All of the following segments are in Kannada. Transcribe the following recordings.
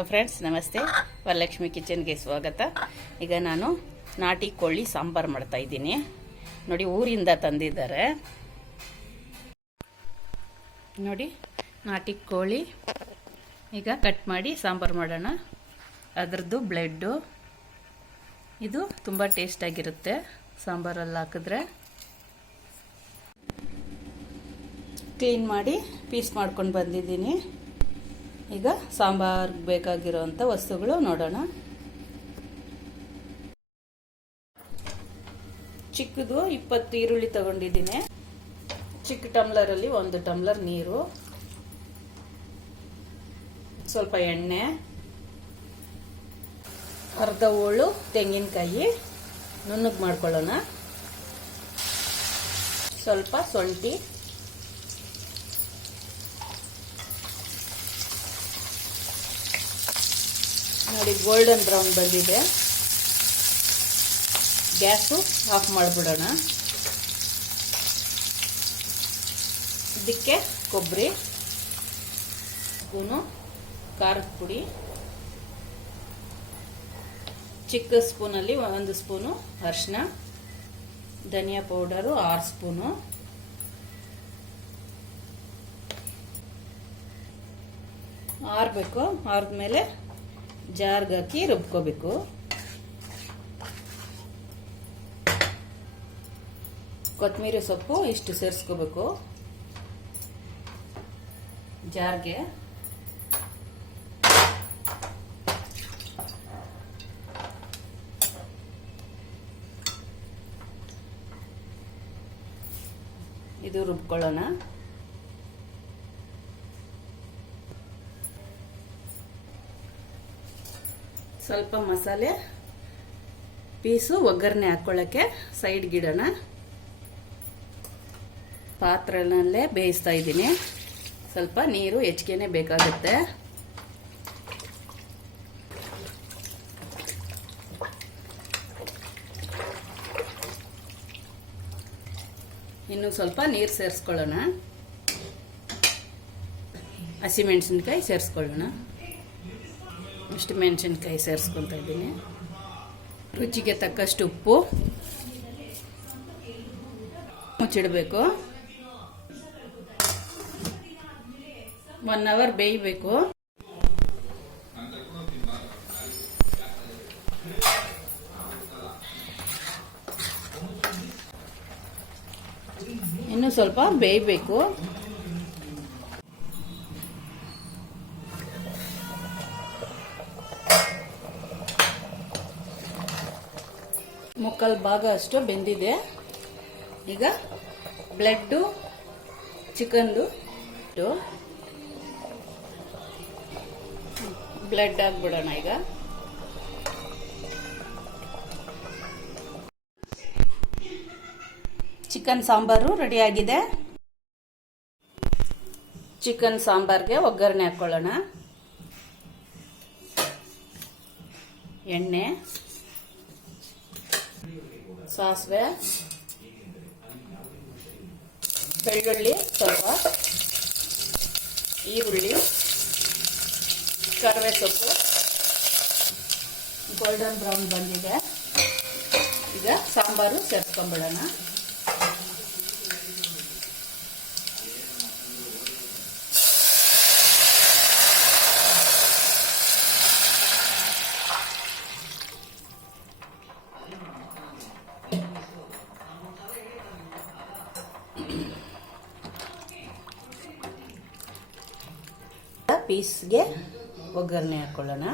ಹಲೋ ಫ್ರೆಂಡ್ಸ್, ನಮಸ್ತೆ. ವರಲಕ್ಷ್ಮಿ ಕಿಚನ್ಗೆ ಸ್ವಾಗತ. ಈಗ ನಾನು ನಾಟಿ ಕೋಳಿ ಸಾಂಬಾರು ಮಾಡ್ತಾ ಇದ್ದೀನಿ. ನೋಡಿ, ಊರಿಂದ ತಂದಿದ್ದಾರೆ. ನೋಡಿ, ನಾಟಿ ಕೋಳಿ ಈಗ ಕಟ್ ಮಾಡಿ ಸಾಂಬಾರು ಮಾಡೋಣ. ಅದರದ್ದು ಬ್ಲೆಡ್ಡು ಇದು ತುಂಬ ಟೇಸ್ಟಾಗಿರುತ್ತೆ ಸಾಂಬಾರಲ್ಲಿ ಹಾಕಿದ್ರೆ. ಕ್ಲೀನ್ ಮಾಡಿ ಪೀಸ್ ಮಾಡ್ಕೊಂಡು ಬಂದಿದ್ದೀನಿ. ಈಗ ಸಾಂಬಾರ್ಗೆ ಬೇಕಾಗಿರೋಂಥ ವಸ್ತುಗಳು ನೋಡೋಣ. ಚಿಕ್ಕದು 20 ಈರುಳ್ಳಿ ತಗೊಂಡಿದ್ದೀನಿ. ಚಿಕ್ಕ ಟಮ್ಲರಲ್ಲಿ 1 ಟಮ್ಲರ್ ನೀರು, ಸ್ವಲ್ಪ ಎಣ್ಣೆ, ಅರ್ಧ ಹೋಳು ತೆಂಗಿನಕಾಯಿ ನುಣ್ಣಗೆ ಮಾಡ್ಕೊಳ್ಳೋಣ, ಸ್ವಲ್ಪ ಶುಂಠಿ, ನೋಡಿ ಗೋಲ್ಡನ್ ಬ್ರೌನ್ ಬಂದಿದೆ. ಗ್ಯಾಸು ಆಫ್ ಮಾಡಿಬಿಡೋಣ. ಇದಕ್ಕೆ ಕೊಬ್ಬರಿ, ಸ್ಪೂನು ಖಾರದ ಪುಡಿ, ಚಿಕ್ಕ ಸ್ಪೂನಲ್ಲಿ 1 ಸ್ಪೂನು ಅರಿಶಿನ, ಧನಿಯಾ ಪೌಡರು 6 ಸ್ಪೂನು, ಆರಬೇಕು. ಆರಿದ್ಮೇಲೆ ಜಾರ್ಗೆ ಹಾಕಿ ರುಬ್ಕೋಬೇಕು. ಕೊತ್ತಂಬರಿ ಸೊಪ್ಪು ಇಷ್ಟು ಸೇರಿಸ್ಕೋಬೇಕು ಜಾರ್ಗೆ. ಇದು ರುಬ್ಕೊಳ್ಳೋಣ. ಸ್ವಲ್ಪ ಮಸಾಲೆ ಪೀಸು ಒಗ್ಗರಣೆ ಹಾಕ್ಕೊಳ್ಳೋಕ್ಕೆ ಸೈಡ್ಗೆ ಇಡೋಣ. ಪಾತ್ರೆನಲ್ಲೇ ಬೇಯಿಸ್ತಾ ಇದ್ದೀನಿ. ಸ್ವಲ್ಪ ನೀರು ಹೆಚ್ಚಿಗೆನೇ ಬೇಕಾಗುತ್ತೆ. ಇನ್ನು ಸ್ವಲ್ಪ ನೀರು ಸೇರಿಸ್ಕೊಳ್ಳೋಣ. ಹಸಿಮೆಣಸಿನ್ಕಾಯಿ ಸೇರಿಸ್ಕೊಳ್ಳೋಣ. ಇಷ್ಟು ಮೆಣಸಿನ್ಕಾಯಿ ಸೇರಿಸ್ಕೊತಾ ಇದ್ದೀನಿ. ರುಚಿಗೆ ತಕ್ಕಷ್ಟು ಉಪ್ಪು, ಮುಚ್ಚಿಡಬೇಕು. 1 ಅವರ್ ಬೇಯಬೇಕು. ಇನ್ನು ಸ್ವಲ್ಪ ಬೇಯಬೇಕು. ಮುಕ್ಕಾಲು ಭಾಗ ಅಷ್ಟು ಬೆಂದಿದೆ. ಈಗ ಬ್ಲೆಡ್ಡು ಚಿಕನ್ದು ಬ್ಲೆಡ್ ಹಾಕ್ಬಿಡೋಣ. ಈಗ ಚಿಕನ್ ಸಾಂಬಾರು ರೆಡಿಯಾಗಿದೆ. ಚಿಕನ್ ಸಾಂಬಾರ್ಗೆ ಒಗ್ಗರಣೆ ಹಾಕ್ಕೊಳ್ಳೋಣ. ಎಣ್ಣೆ, ಸಾಸಿವೆ, ಬೆಳ್ಳುಳ್ಳಿ ಸ್ವಲ್ಪ, ಈರುಳ್ಳಿ, ಕರಿಬೇವು ಸೊಪ್ಪು. ಗೋಲ್ಡನ್ ಬ್ರೌನ್ ಬಂದಿದೆ. ಈಗ ಸಾಂಬಾರು ಸೇರಿಸ್ಕೊಂಡ್ಬಿಡೋಣ. ಪೀಸ್ಗೆ ಒಗ್ಗರಣೆ ಹಾಕೊಳ್ಳೋಣ.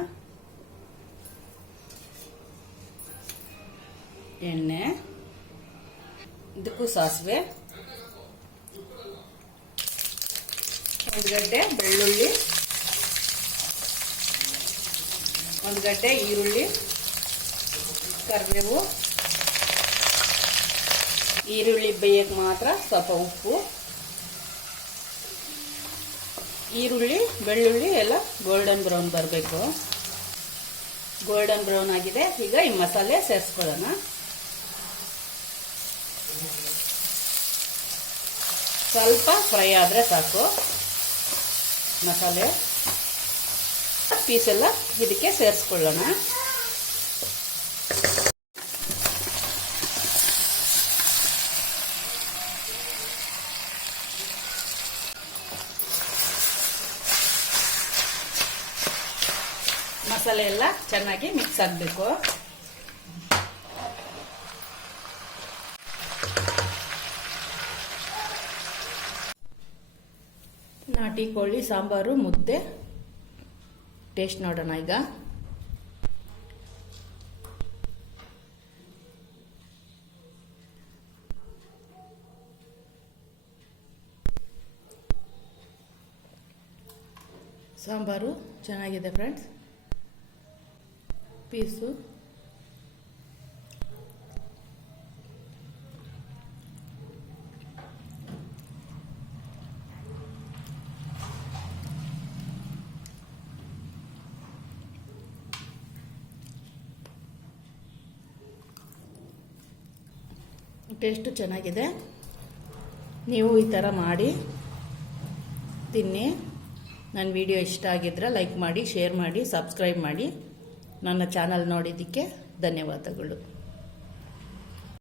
ಎಣ್ಣೆ, ಇದಕ್ಕೂ ಸಾಸಿವೆ, 1 ಗಡ್ಡೆ ಬೆಳ್ಳುಳ್ಳಿ, 1 ಗಡ್ಡೆ ಈರುಳ್ಳಿ, ಕರಿಬೇವು, ಈರುಳ್ಳಿ ಬೇಯಕ್ಕೆ ಮಾತ್ರ ಸ್ವಲ್ಪ ಉಪ್ಪು. ಈರುಳ್ಳಿ ಬೆಳ್ಳುಳ್ಳಿ ಎಲ್ಲ ಗೋಲ್ಡನ್ ಬ್ರೌನ್ ಬರಬೇಕು. ಗೋಲ್ಡನ್ ಬ್ರೌನ್ ಆಗಿದೆ. ಈಗ ಈ ಮಸಾಲೆ ಸೇರಿಸ್ಕೊಳ್ಳೋಣ. ಸ್ವಲ್ಪ ಫ್ರೈ ಆದರೆ ಸಾಕು ಮಸಾಲೆ. ಪೀಸ್ ಎಲ್ಲ ಇದಕ್ಕೆ ಸೇರಿಸ್ಕೊಳ್ಳೋಣ. ಮಸಾಲೆ ಎಲ್ಲ ಚೆನ್ನಾಗಿ ಮಿಕ್ಸ್ ಆಗಬೇಕು. ನಾಟಿ ಕೋಳಿ ಸಾಂಬಾರು ಮುದ್ದೆ ಟೇಸ್ಟ್ ನೋಡೋಣ ಈಗ. ಸಾಂಬಾರು ಚೆನ್ನಾಗಿದೆ ಫ್ರೆಂಡ್ಸ್. ಪೀಸು ಟೇಸ್ಟು ಚೆನ್ನಾಗಿದೆ. ನೀವು ಈ ಥರ ಮಾಡಿ ತಿನ್ನಿ. ನನ್ನ ವಿಡಿಯೋ ಇಷ್ಟ ಆಗಿದ್ರೆ ಲೈಕ್ ಮಾಡಿ, ಶೇರ್ ಮಾಡಿ, ಸಬ್ಸ್ಕ್ರೈಬ್ ಮಾಡಿ. ನನ್ನ ಚಾನಲ್ ನೋಡಿದ್ದಕ್ಕೆ ಧನ್ಯವಾದಗಳು.